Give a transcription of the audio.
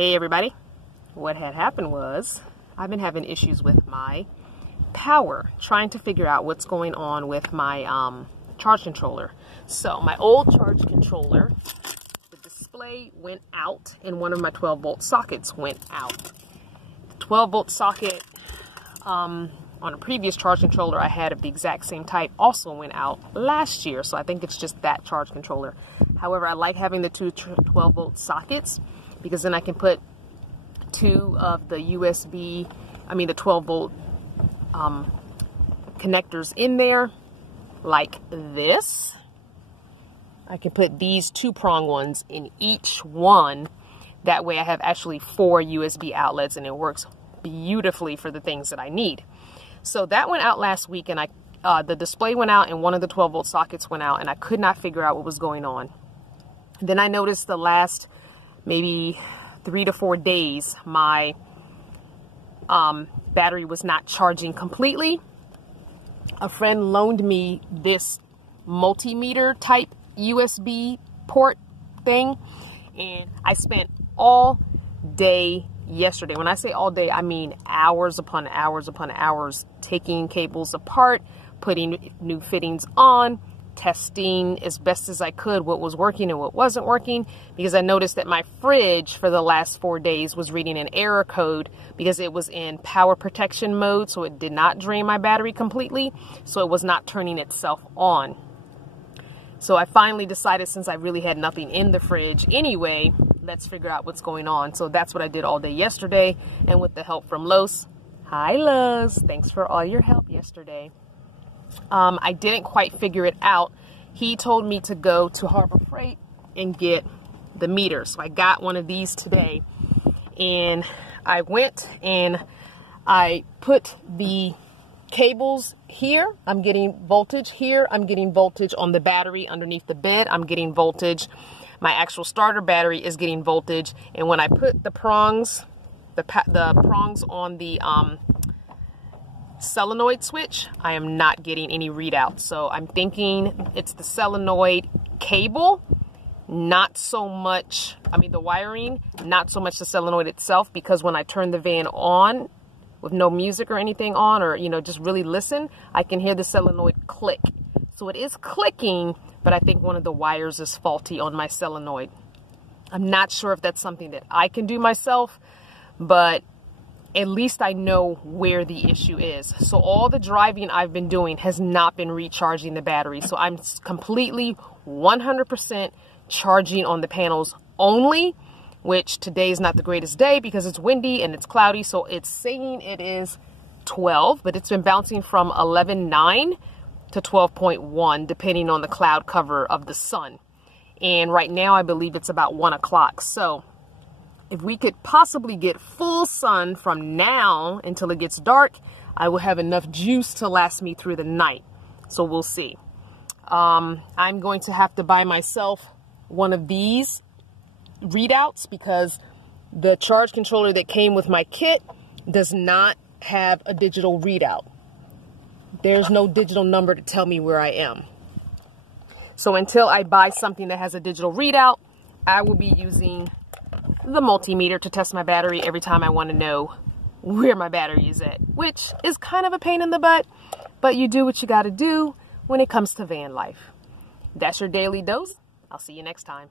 Hey everybody, what had happened was I've been having issues with my power, trying to figure out what's going on with my charge controller. So my old charge controller, the display went out and one of my 12 volt sockets went out. The 12 volt socket on a previous charge controller I had of the exact same type also went out last year, so I think it's just that charge controller. However, I like having the two 12 volt sockets because then I can put two of the the 12 volt connectors in there like this. I can put these 2-prong ones in each one. That way I have actually 4 USB outlets and it works beautifully for the things that I need. So that went out last week, and the display went out and one of the 12 volt sockets went out, and I could not figure out what was going on. Then I noticed the last maybe 3 to 4 days my battery was not charging completely. A friend loaned me this multimeter type USB port thing, and I spent all day yesterday. When I say all day, I mean hours upon hours upon hours, taking cables apart, putting new fittings on, testing as best as I could what was working and what wasn't working, because I noticed that my fridge for the last 4 days was reading an error code because it was in power protection mode, so it did not drain my battery completely, so it was not turning itself on. So I finally decided, since I really had nothing in the fridge anyway, let's figure out what's going on. So that's what I did all day yesterday, and with the help from Los. Hi Los, thanks for all your help yesterday. I didn't quite figure it out. He told me to go to Harbor Freight and get the meter. So I got one of these today, and I went and I put the cables here. I'm getting voltage here. I'm getting voltage on the battery underneath the bed. I'm getting voltage. My actual starter battery is getting voltage. And when I put the prongs, the prongs on the solenoid switch, I am not getting any readout. So I'm thinking it's the solenoid cable, not so much, the wiring, not so much the solenoid itself, because when I turn the van on with no music or anything on, or just really listen, I can hear the solenoid click. So it is clicking, but I think one of the wires is faulty on my solenoid. I'm not sure if that's something that I can do myself, but at least I know where the issue is. So all the driving I've been doing has not been recharging the battery. So I'm completely 100% charging on the panels only, which today is not the greatest day because it's windy and it's cloudy. So it's saying it is 12, but it's been bouncing from 11.9 to 12.1, depending on the cloud cover of the sun. And right now I believe it's about 1 o'clock. So if we could possibly get full sun from now until it gets dark, I will have enough juice to last me through the night. So we'll see. I'm going to have to buy myself one of these readouts because the charge controller that came with my kit does not have a digital readout. There's no digital number to tell me where I am. So until I buy something that has a digital readout, I will be using the multimeter to test my battery every time I want to know where my battery is at, which is kind of a pain in the butt, but you do what you got to do when it comes to van life. That's your daily dose. I'll see you next time.